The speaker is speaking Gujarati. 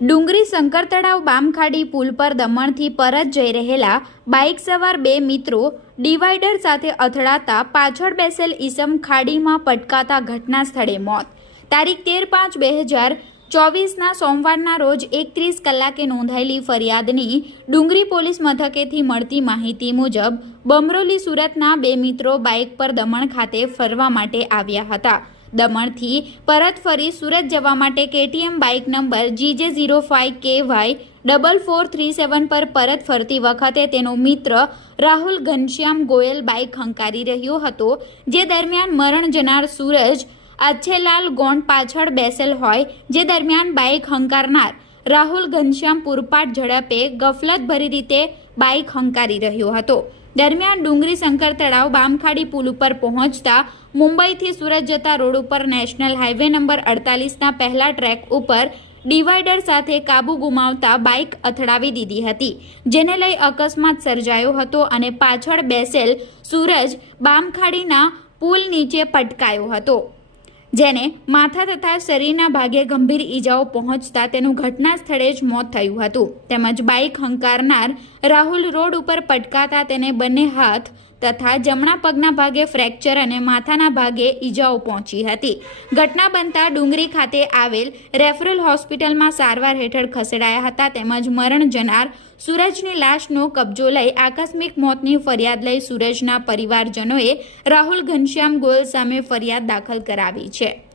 ડુંગરી શંકર તળાવ બામખાડી પુલ પર દમણથી પરત જઈ રહેલા બાઇક સવાર બે મિત્રો ડિવાઈડર સાથે અથડાતા પાછળ બેસેલ ઈસમ ખાડીમાં પટકાતા ઘટના સ્થળે મોત. તારીખ તેર પાંચ બે હજાર ચોવીસના સોમવારના રોજ એકત્રીસ કલાકે નોંધાયેલી ફરિયાદની ડુંગરી પોલીસ મથકેથી મળતી માહિતી મુજબ બમરોલી સુરતના બે મિત્રો બાઇક પર દમણ ખાતે ફરવા માટે આવ્યા હતા. દમણથી પરત ફરી સુરત જવા માટે KTM bike number GJ zero five K Y double four three seven પર પરત ફરતી વખતે તેનો મિત્ર રાહુલ ઘનશ્યામ ગોયલ બાઇક હંકારી રહ્યો હતો, જે દરમિયાન મરણ જનાર સૂરજ અચ્છેલાલ ગોંડ પાછળ બેસેલ હોય, જે દરમિયાન બાઇક હંકારનાર રાહુલ ઘનશ્યામ પૂરપાટ ઝડપે ગફલતભરી રીતે બાઇક હંકારી રહ્યો હતો. દરમિયાન ડુંગરી શંકર તળાવ બામખાડી પુલ ઉપર પહોંચતા મુંબઈથી સુરત જતા રોડ ઉપર નેશનલ હાઈવે નંબર અડતાલીસના પહેલા ટ્રેક ઉપર ડિવાઈડર સાથે કાબુ ગુમાવતા બાઇક અથડાવી દીધી હતી, જેને લઈ અકસ્માત સર્જાયો હતો અને પાછળ બેસેલ સૂરજ બામખાડીના પુલ નીચે પટકાયો હતો. જેને માથા તથા શરીરના ભાગે ગંભીર ઈજાઓ પહોંચતા તેનું ઘટના સ્થળે જ મોત થયું હતું. તેમજ બાઇક હંકારનાર રાહુલ રોડ ઉપર પટકાતા તેને બંને હાથ તથા જમણા પગના ભાગે ફ્રેક્ચર અને માથાના ભાગે ઈજાઓ પહોંચી હતી. ઘટના બનતા ડુંગરી ખાતે આવેલ રેફરલ હોસ્પિટલમાં સારવાર હેઠળ ખસેડાયા હતા તેમજ મરણ જનાર સૂરજની લાશનો કબજો લઈ આકસ્મિક મોતની ફરિયાદ લઈ સૂરજના પરિવારજનોએ રાહુલ ઘનશ્યામ ગોયલ સામે ફરિયાદ દાખલ કરાવી છે. 切